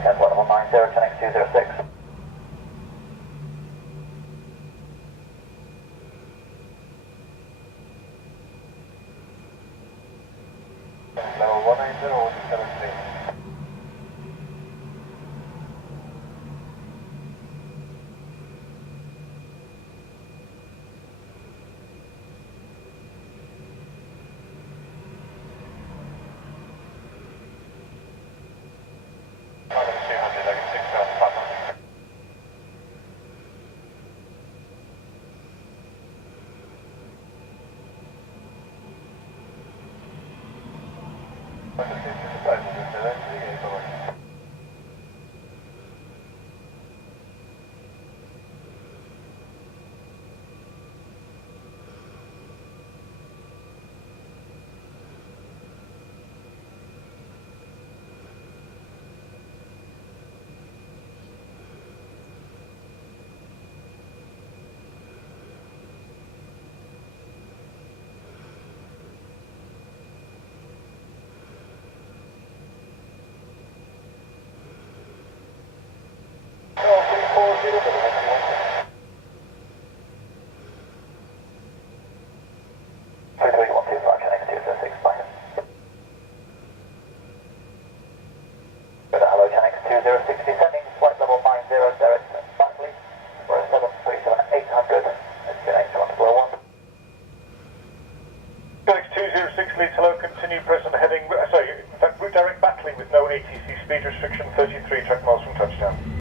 descend flight level 90, Connect 206. Level 190, or 17. Hello, Connect 206 descending, flight level 90, direct Batley, for a 737-800, let's get H1 to blow 1. Connect 206 leads hello, continue present heading, sorry, in fact, route direct Batley with no ATC speed restriction, 33 track miles from touchdown.